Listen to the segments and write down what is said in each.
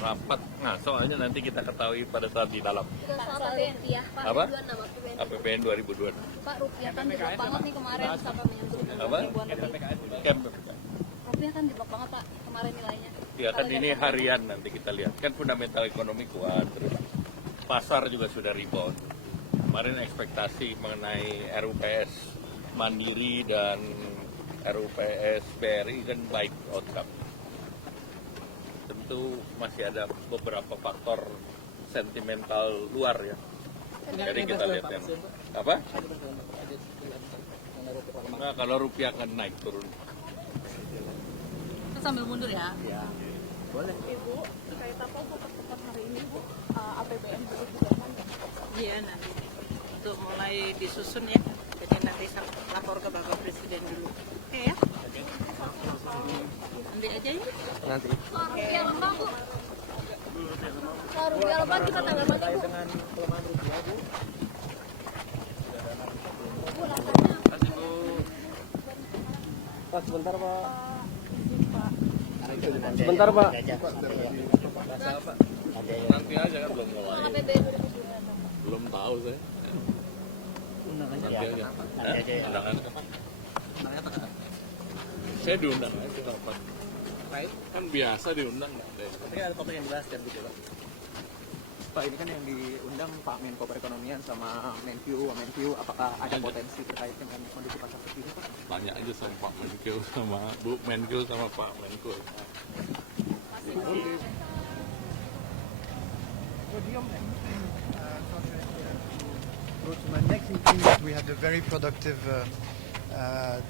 rapat. Nah, soalnya nanti kita ketahui pada saat di dalam. Soal rupiah, Pak. Apa? 2026, APBN 2002. Pak, rupiah kan jeblok banget nih kemarin sampai menyentuh Apa? ribuan lebih. Camp. Rupiah kan jeblok banget, Pak, kemarin nilainya. Ya kan ini harian nanti kita lihat. Kan fundamental ekonomi kuat, terus pasar juga sudah rebound. Kemarin ekspektasi mengenai RUPS Mandiri dan RUPS BRI kan baik outcome. Tentu masih ada beberapa faktor sentimental luar ya. Jadi kita lihat yang apa? Nah, kalau rupiah akan naik turun. Kita sambil mundur ya. Ya, boleh. Ibu, terkait apa tepat hari ini, Bu? APBN kan? Iya, nanti untuk mulai disusun ya. Jadi nanti saya lapor ke Bapak Presiden dulu. Oke ya? Nanti aja ya. Nanti. Rupiah lembang, Bu. Kalau rupiah lembang kita tanggal berapa, Bu? Dengan pelemahan rupiah, Bu. Pak, sebentar, Pak. Sebentar, Pak. Nanti aja kan belum mulai. APBN 2026. Belum tahu saya. Nanti aja. Undangan kapan? Saya diundang aja kapan. Kan biasa diundang. Tapi ada topik yang dijelaskan gitu, Pak. Pak, ini kan yang diundang Pak Menko Perekonomian sama Menq, apakah ada potensi terkait dengan kondisi pasar seperti ini, Pak? Tanya aja sama Pak Menkyu sama Bu Menkyu sama Pak Menko. Go to my next meeting, that we had a very productive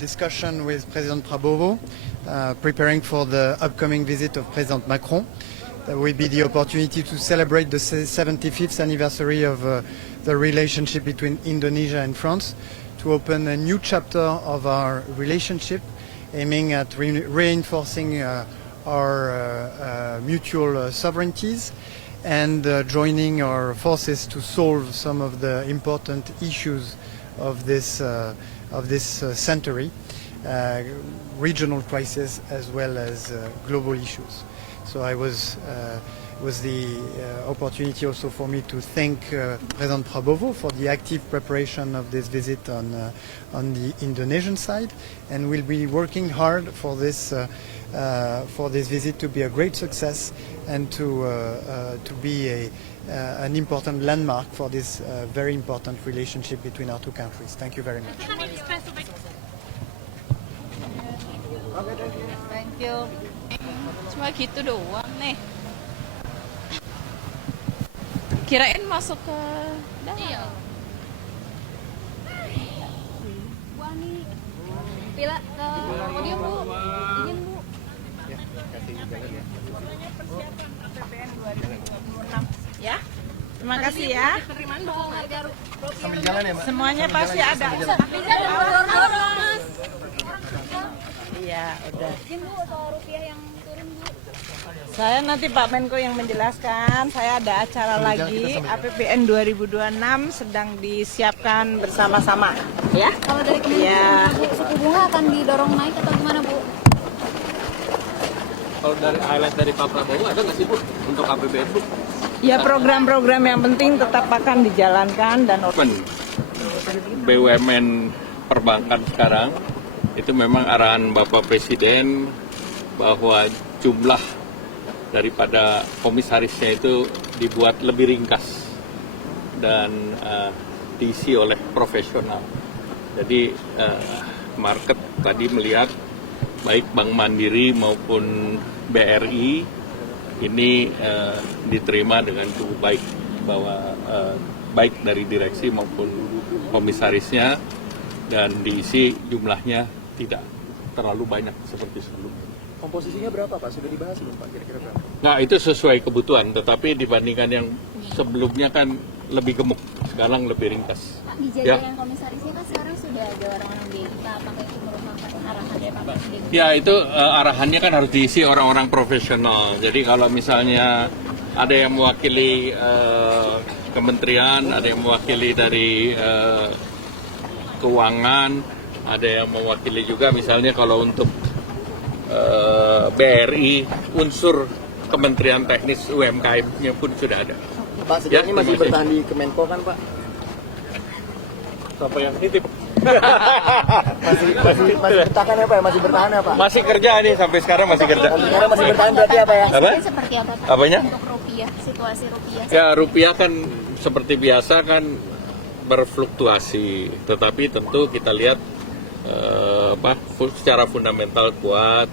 discussion with President Prabowo, preparing for the upcoming visit of President Macron. That will be the opportunity to celebrate the 75th anniversary of the relationship between Indonesia and France, to open a new chapter of our relationship, aiming at reinforcing our mutual sovereignties, and joining our forces to solve some of the important issues of this century, regional crisis as well as global issues. So I was the opportunity also for me to thank President Prabowo for the active preparation of this visit on the Indonesian side, and we'll be working hard for this visit to be a great success and to be an important landmark for this very important relationship between our two countries. Thank you very much. Thank you. Cuma gitu doang nih. Kirain masuk ke dalam. Iya. Bu Ani. Pila ke podium, Bu. Izin, Bu. Ya. Terima kasih ya. Penerimaan soal harga rupiah. Sambil jalan ya, Mbak? Semuanya pasti ada. Tapi jangan dorong-dorong, Mas. Iya, udah. Izin, Bu, soal rupiah yang turun, Bu. Saya nanti Pak Menko yang menjelaskan. Saya ada acara lagi APBN 2026 sedang disiapkan bersama-sama. Ya. Kalau dari Kementerian, Bu, suku bunga akan didorong naik atau gimana, Bu? Kalau dari highlight dari Pak Prabowo ada nggak sih, Bu, untuk APBN, Bu? Ya, program-program yang penting tetap akan dijalankan dan BUMN perbankan sekarang itu memang arahan Bapak Presiden bahwa jumlah daripada komisarisnya itu dibuat lebih ringkas dan diisi oleh profesional. Jadi market tadi melihat baik Bank Mandiri maupun BRI ini diterima dengan cukup baik, bahwa baik dari direksi maupun komisarisnya, dan diisi jumlahnya tidak terlalu banyak seperti sebelumnya. Komposisinya berapa, Pak? Sudah dibahas belum, Pak? Kira-kira berapa? Nah, itu sesuai kebutuhan, tetapi dibandingkan yang sebelumnya kan lebih gemuk, sekarang lebih ringkas. Pak, di jajaran komisarisnya kan sekarang sudah ada orang-orang kita, apakah itu merupakan arahan dari Pak Presiden? Ya, itu arahannya kan harus diisi orang-orang profesional. Jadi kalau misalnya ada yang mewakili kementerian, ada yang mewakili dari keuangan, ada yang mewakili juga misalnya kalau untuk BRI unsur Kementerian Teknis UMKM-nya pun sudah ada. Pak, sejauh ini Ya, masih terima kasih. bertahan di Kemenko kan Pak? Siapa yang titip? Masih bertahan ya Pak? Masih bertahan ya Pak? Masih kerja nih, sampai sekarang masih kerja. Sekarang masih bertahan berarti apa ya? Apa? Seperti apa Pak? Apanya? Untuk rupiah, situasi rupiah. Ya, rupiah kan seperti biasa kan berfluktuasi, tetapi tentu kita lihat secara fundamental kuat.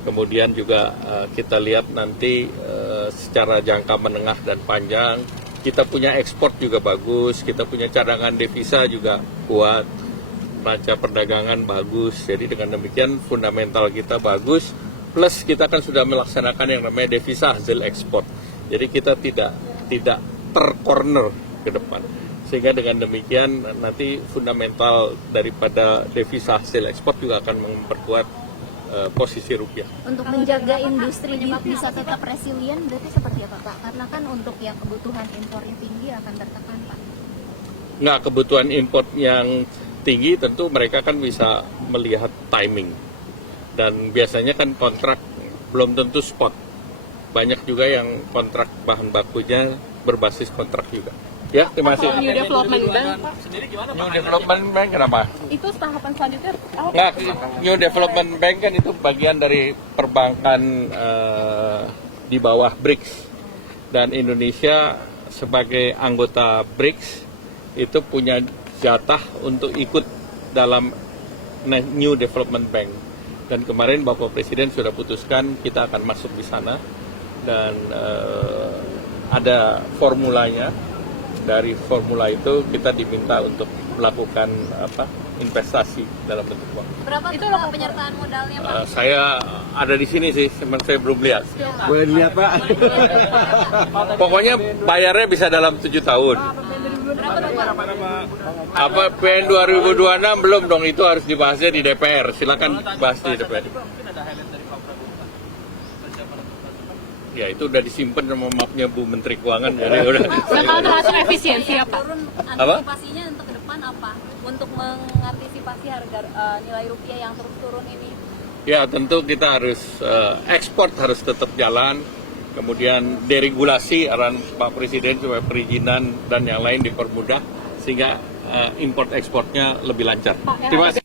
Kemudian juga kita lihat nanti secara jangka menengah dan panjang, kita punya ekspor juga bagus, kita punya cadangan devisa juga kuat, neraca perdagangan bagus. Jadi dengan demikian fundamental kita bagus, plus kita kan sudah melaksanakan yang namanya devisa hasil ekspor. Jadi kita tidak tercorner ke depan. Sehingga dengan demikian nanti fundamental daripada devisa hasil ekspor juga akan memperkuat posisi rupiah. Untuk menjaga industri bisa tetap resilient berarti seperti apa Pak? Karena kan untuk yang kebutuhan impor yang tinggi akan tertekan Pak. Nggak, kebutuhan import yang tinggi tentu mereka kan bisa melihat timing. Dan biasanya kan kontrak belum tentu spot. Banyak juga yang kontrak bahan bakunya berbasis kontrak juga. Ya, terima kasih. New Development Bank, Pak. New Development Bank kenapa? Itu tahapan selanjutnya apa? Nggak, New Development Bank kan itu bagian dari perbankan di bawah BRICS. Dan Indonesia sebagai anggota BRICS itu punya jatah untuk ikut dalam New Development Bank. Dan kemarin Bapak Presiden sudah putuskan kita akan masuk di sana. Dan ada formulanya. Dari formula itu kita diminta untuk melakukan investasi dalam bentuk uang. Berapa itu Pak penyertaan modalnya Pak? Saya ada di sini sih, cuman saya belum lihat. Boleh dilihat Pak? Pokoknya bayarnya bisa dalam 7 tahun. Apa PN 2026 belum dong, itu harus dibahasnya di DPR. Silakan bahas di DPR. Ya itu udah disimpan sama mapnya Bu Menteri Keuangan, jadi udah. Bakal termasuk efisiensi ya Pak? Turun antisipasinya untuk ke depan apa? Untuk mengantisipasi harga nilai rupiah yang terus turun ini? Ya tentu kita harus ekspor harus tetap jalan, kemudian deregulasi arahan Pak Presiden supaya perizinan dan yang lain dipermudah sehingga import ekspornya lebih lancar. Terima kasih.